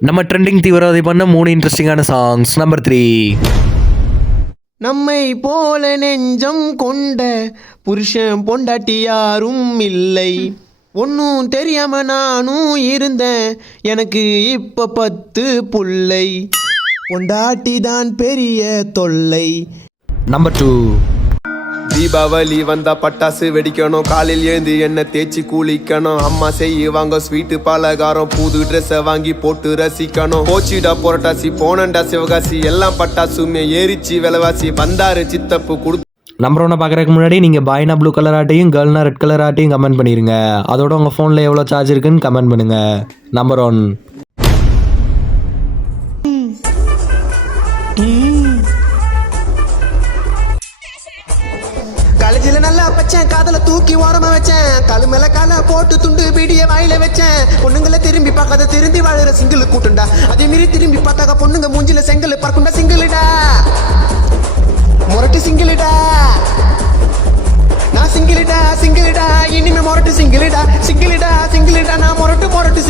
நம்ம ட்ரெண்டிங் தீவிரவாதி பண்ண 3 இன்ட்ரெஸ்டிங்கான சாங்ஸ். நம்பர் 3. நம்மை போல நெஞ்சம் கொண்ட புருஷன் பொண்டாட்டி யாரும் இல்லை, ஒன்றும் தெரியாம நானும் இருந்தேன், எனக்கு இப்ப 10 புள்ளை, பொண்டாட்டி தான் பெரிய தொல்லை. நம்பர் 2. தீபாவளி வந்தா பட்டாசு வெடிக்கணும், காலையில் எழுந்து எண்ணெய் தேய்ச்சி குளிக்கணும், அம்மா செய்வாங்க ஸ்வீட்டு பலகாரம், புது ட்ரெஸ்ஸை வாங்கி போட்டு ரசிக்கணும், போச்சிடா புரட்டாசி போனண்டா சிவகாசி, எல்லாம் பட்டாசுமே ஏறிச்சு விலைவாசி, வந்தாரு சித்தப்பு கொடு. நம்பர் 1 பார்க்குறதுக்கு முன்னாடி நீங்கள் பாய்னா ப்ளூ கலர் ஆட்டையும் கேர்ள்னா ரெட் கலர் ஆட்டையும் கமெண்ட் பண்ணிடுங்க. அதோட உங்கள் ஃபோனில் எவ்வளோ சார்ஜ் இருக்குன்னு கமெண்ட் பண்ணுங்கள். நம்பர் 1. காலேஜில் நல்லா வச்சேன், காதல தூக்கி ஓரமா வச்சேன், காலு மேல கால போட்டு துண்டு பீடிய வாயில வச்சேன், பொண்ணுங்களை திரும்பி பார்க்காத திரும்பி வாழுற சிங்கிள் கூட்டுண்டா, அதே மீறி திரும்பி பார்த்தாக்க பொண்ணுங்க மூஞ்சில செங்கல் பறக்குண்டா, சிங்கிள்டா மொரட்டு சிங்கிள்டா, நான் சிங்கிள்டா இனிமே மொரட்டு சிங்கிள்டா நான் மொரட்டு